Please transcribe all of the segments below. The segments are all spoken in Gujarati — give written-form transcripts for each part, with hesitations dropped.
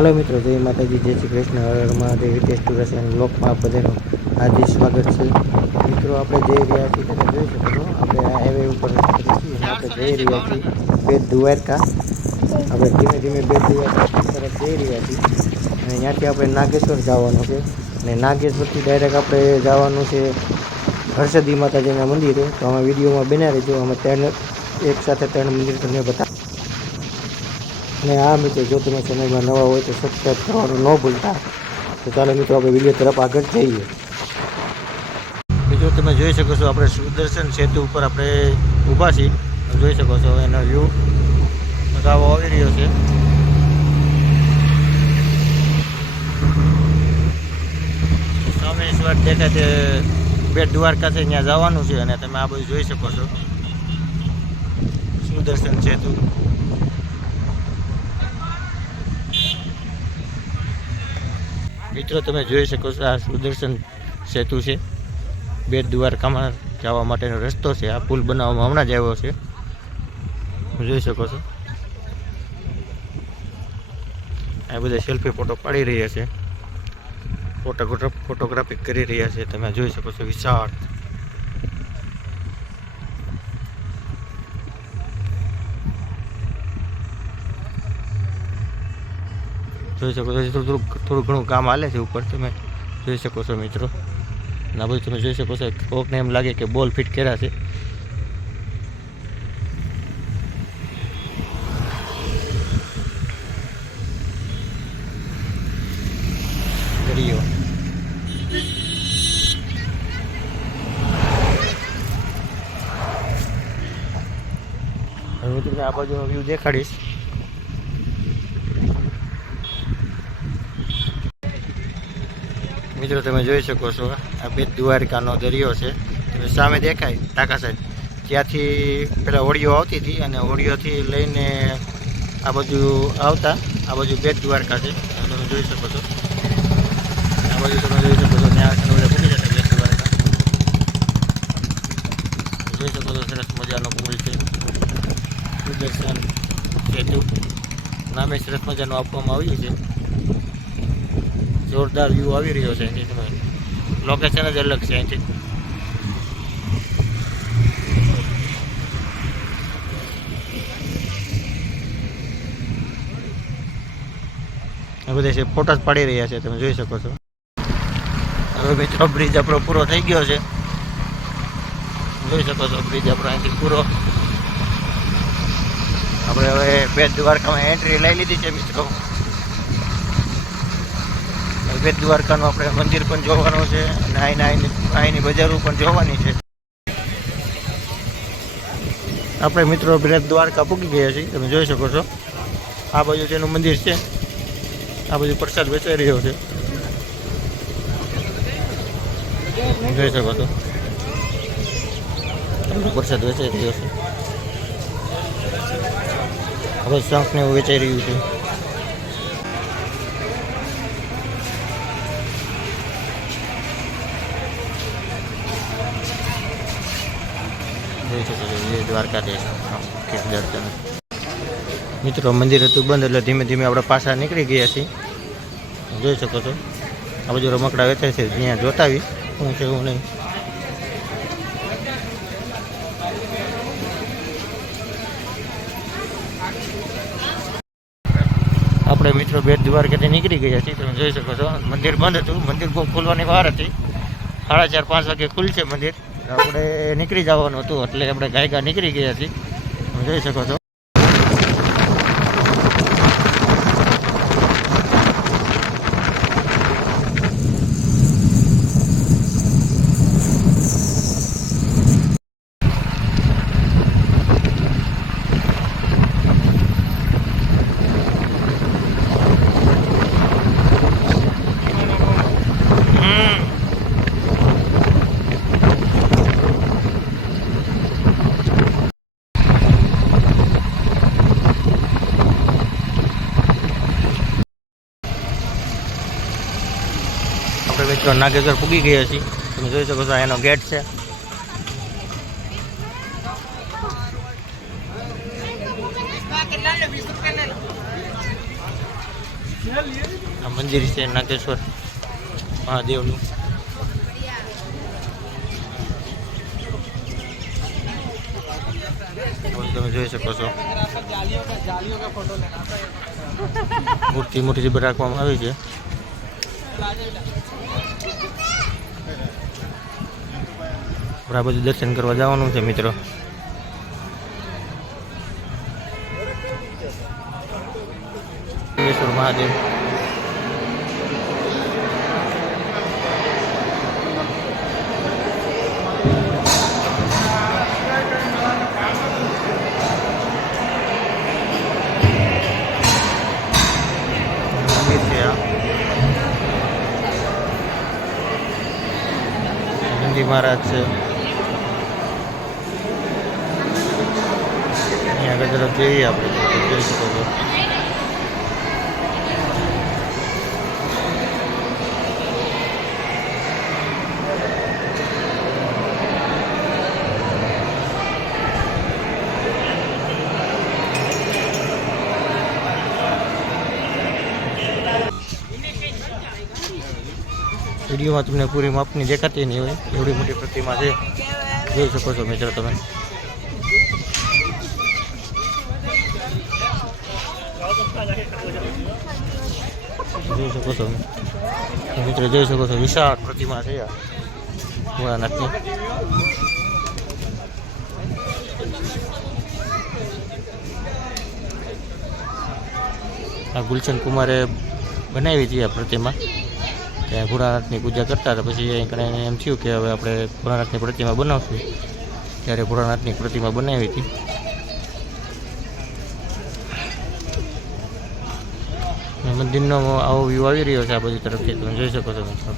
હાલો મિત્રો, જય માતાજી, જય શ્રી કૃષ્ણ, હર હર મહાદેવ. હિતેશ ટુરિસ્ટ એન્ડ બ્લોગમાં બધાનું હાર્દિક સ્વાગત છે. મિત્રો, આપણે જઈ રહ્યા છીએ, તમે જોઈ શકો છો, આપણે આ હાઈવે ઉપર છીએ અને આપણે જઈ રહ્યા છીએ બેટ દ્વારકા. આપણે ધીમે ધીમે બેટ દ્વારકા તરફ જઈ રહ્યા છીએ અને ત્યાંથી આપણે નાગેશ્વર જવાનું છે અને નાગેશ્વરથી ડાયરેક્ટ આપણે જવાનું છે હર્ષદી માતાજીના મંદિરે. તો અમે વિડીયોમાં બના રહીજો, અમે એક સાથે ત્રણ મંદિર તમને બતાવ. અને આ મિત્રો, જો તમે ચેનલમાં નવા હોય તો સબસ્ક્રાઈબ કરવાનું ન ભૂલતા. તો ચાલો મિત્રો, આપણે વિડીયો તરફ આગળ જઈએ. મિત્રો, તમે જોઈ શકો છો, આપણે સુદર્શન સેતુ ઉપર આપણે ઊભા છીએ. જોઈ શકો છો એનો વ્યૂ આવો આવી રહ્યો છે. સામે સ્વાટ દેખાય તે બેટ દ્વારકા છે, ત્યાં જવાનું છે અને તમે આ બધું જોઈ શકો છો સુદર્શન સેતુ. મિત્રો, તમે જોઈ શકો છો, આ સુદર્શન સેતુ છે. બેટ દ્વારકામાં જવા માટેનો રસ્તો છે. આ પુલ બનાવવામાં હમણાં જ આવ્યો છે, જોઈ શકો છો. આ બધા સેલ્ફી ફોટો પાડી રહ્યા છે, ફોટોગ્રાફી કરી રહ્યા છે. તમે જોઈ શકો છો વિશાળ. જોઈ શકો છો થોડું ઘણું કામ હાલે છે ઉપર, તમે જોઈ શકો છો મિત્રો. ના બધું તમે જોઈ શકો છો, કોકને એમ લાગે કે બોલ ફિટ કર્યા છે. દરિયો હવે તમને આ બાજુનો વ્યૂ દેખાડીશ. મિત્રો, તમે જોઈ શકો છો, આ બેટ દ્વારકાનો દરિયો છે. તમે સામે દેખાય ટાંકા સાઈડ, ત્યાંથી પેલા હોડીઓ આવતી હતી અને હોડીઓથી લઈને આ બાજુ આવતા. આ બાજુ બેટ દ્વારકા છે, તમે જોઈ શકો છો. આ બાજુ તમે જોઈ શકો છો, ત્યાં પડી જતા બેટ દ્વારકા. જોઈ શકો છો, સરસ મજાનો પુલ છે. સુદર્શન સેતુ નામે સરસ મજાનું આપવામાં આવ્યું છે. જોરદાર વ્યૂ આવી રહ્યો છે અહીંથી. તમે લોકેશન જ અલગ છે અહીંથી. આ બધા છે ફોટા જ પાડી રહ્યા છે, તમે જોઈ શકો છો. હવે મિત્રો, બ્રિજ આપણો પૂરો થઈ ગયો છે, જોઈ શકો છો. બ્રિજ આપણો અહીંથી પૂરો. આપણે હવે બેટ દ્વારકામાં એન્ટ્રી લઈ લીધી છે મિત્રો. બેટ દ્વારકાનું આપણે મંદિર પણ જોવાનું છે અને અહીંની બજારો પણ જોવાની છે. આપણે મિત્રો બેટ દ્વારકા પૂગી ગયા છીએ, તમે જોઈ શકો છો. આ બાજુ તેનું મંદિર છે, આ બાજુ પ્રસાદ વેચાઈ રહ્યો છે, જોઈ શકો છો. પ્રસાદ વેચાઈ રહ્યો છે. હવે શંખ ને એવું વેચાઈ રહ્યું છે. જોઈ શકો છો દ્વારકાધીશ દર્શન. મિત્રો, મંદિર હતું બંધ એટલે ધીમે ધીમે આપણે પાછા નીકળી ગયા છીએ, જોઈ શકો છો. આ બાજુ રમકડા વેચાય છે, ત્યાં જોતાવી શું છે એવું નહીં. આપણે મિત્રો બેટ દ્વારકાથી નીકળી ગયા છીએ, તમે જોઈ શકો છો. મંદિર બંધ હતું, મંદિર ખુલવાની વાર હતી. 4:30-5 વાગે ખુલશે મંદિર. આપણે નીકળી જવાનું હતું એટલે આપણે ગાયગા નીકળી ગયા છીએ, તમે જોઈ શકો છો. આપણે મિત્રો નાગેશ્વર પૂગી ગયા છીએ, તમે જોઈ શકો છો. એનો ગેટ છે. આ મંદિર છે નાગેશ્વર મહાદેવનું. તમે જોઈ શકો છો મૂર્તિ મોટી જે રાખવામાં આવી છે. આ બધું દર્શન કરવા જવાનું છે મિત્રો. નાગેશ્વર મહાદેવ નંદી મહારાજ છે. અહીંયા આગળ તરફ જઈએ આપણે જોઈ શકો છો. વિડીયોમાં તમને પૂરી માપની દેખાતી નહીં હોય એવડી મોટી પ્રતિમા છે. જોઈ શકો છો મિત્રો તમે. જોઈ શકો છો મિત્રો, જોઈ શકો છો વિશાળ પ્રતિમા છે ભોળાનાથની. આ ગુલશન કુમારે બનાવી હતી આ પ્રતિમા. ત્યાં ભોળાનાથની પૂજા કરતા હતા. પછી અહીં કરીને એમ થયું કે હવે આપણે ભોળાનાથની પ્રતિમા બનાવશું. ત્યારે ભોળાનાથની પ્રતિમા બનાવી હતી. મંદિરનો આવો વ્યૂ આવી રહ્યો છે આ બધી તરફથી, તમે જોઈ શકો છો મિત્રો.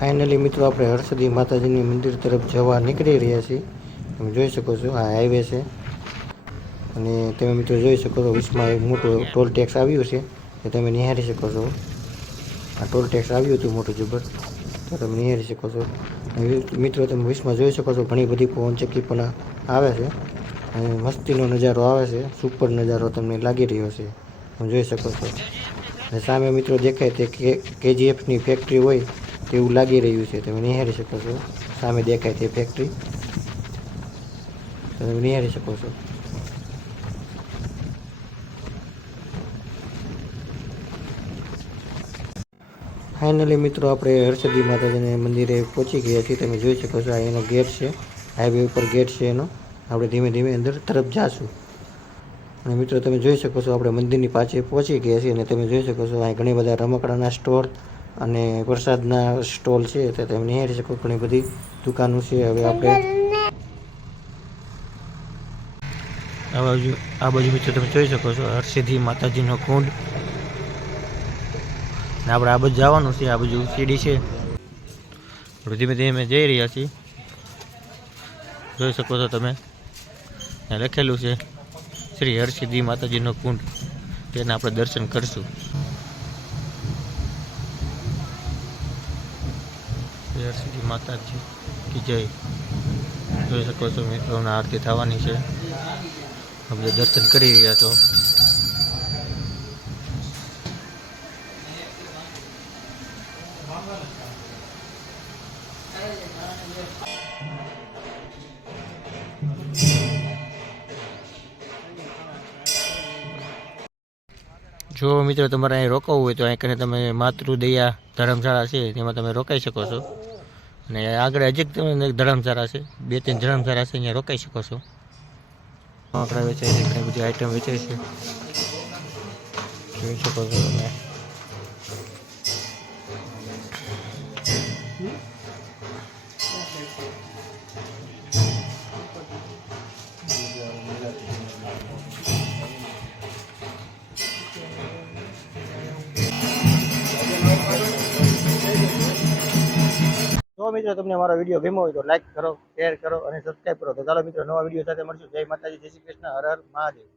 ફાઇનલી મિત્રો આપણે હરસદી માતાજીની મંદિર તરફ જવા નીકળી રહ્યા છીએ. તમે જોઈ શકો છો આ હાઈવે છે અને તમે મિત્રો જોઈ શકો છો વિશમાં એક મોટું ટોલ ટેક્સ આવ્યું છે એ તમે નિહાળી શકો છો. આ ટોલ ટેક્સ આવ્યું હતું મોટું જબર, તો તમે નિહાળી શકો છો. મિત્રો તમે વિશમાં જોઈ શકો છો ઘણી બધી પવનચક્કી પણ આવે છે અને મસ્તીનો નજારો આવે છે. સુપર નજારો તમને લાગી રહ્યો છે, તમે જોઈ શકો છો. અને સામે મિત્રો દેખાય તે KGFની ફેક્ટરી હોય તેવું લાગી રહ્યું છે, તમે નિહાળી શકો છો. સામે દેખાય તે ફેક્ટરી તમે નિહાળી શકો છો. ફાઇનલી મિત્રો આપણે હરસદી માતાજીના મંદિરે પહોંચી ગયા છીએ. તમે જોઈ શકો છો આ એનો ગેટ છે, હાઈવે ઉપર ગેટ છે એનો. આપણે ધીમે ધીમે અંદર તરફ જાશું. અને મિત્રો તમે જોઈ શકો છો આપણે મંદિરની પાસે પહોંચી ગયા છીએ અને તમે જોઈ શકો છો અહીં ઘણી બધા રમકડાના સ્ટોર અને પ્રસાદના સ્ટોલ છે, તે તમે નિહાળી શકો. ઘણી બધી દુકાનો છે. હવે આપણે આ બાજુ મિત્રો તમે જોઈ શકો છો હરસિદ્ધિ માતાજીનો કુંડ. ને આપણે આ બાજુ જવાનું છે, આ બાજુ સીડી છે. ધીમે ધીમે જઈ રહ્યા છીએ, જોઈ શકો છો તમે. લખેલું છે શ્રી હરસિદ્ધિ માતાજીનો કુંડ, તેના આપણે દર્શન કરશું. હરસિદ્ધિ માતાજી કી જય. જોઈ શકો છો મિત્રોના આરતી થવાની છે, આપણે દર્શન કરી રહ્યા છો. જો મિત્રો તમારે અહીં રોકાવું હોય તો અહીં કરીને તમે માતૃદયા ધર્મશાળા છે તેમાં તમે રોકાઈ શકો છો. અને આગળ હજી તમે ધર્મશાળા છે, 2-3 ધર્મશાળા છે, અહીંયા રોકાઈ શકો છો. આંકડા વેચાય છે, ઘણી બધી આઈટમ વેચાય છે, જોઈ શકો છો તમે. મિત્રો તમને અમારો વિડીયો ગમ્યો હોય તો લાઈક કરો, શેર કરો અને સબસ્ક્રાઈબ કરો. તો ચાલો મિત્રો નવા વિડીયો સાથે મળશું. જય માતાજી, જય શ્રી કૃષ્ણ, હર હર મહાદેવ.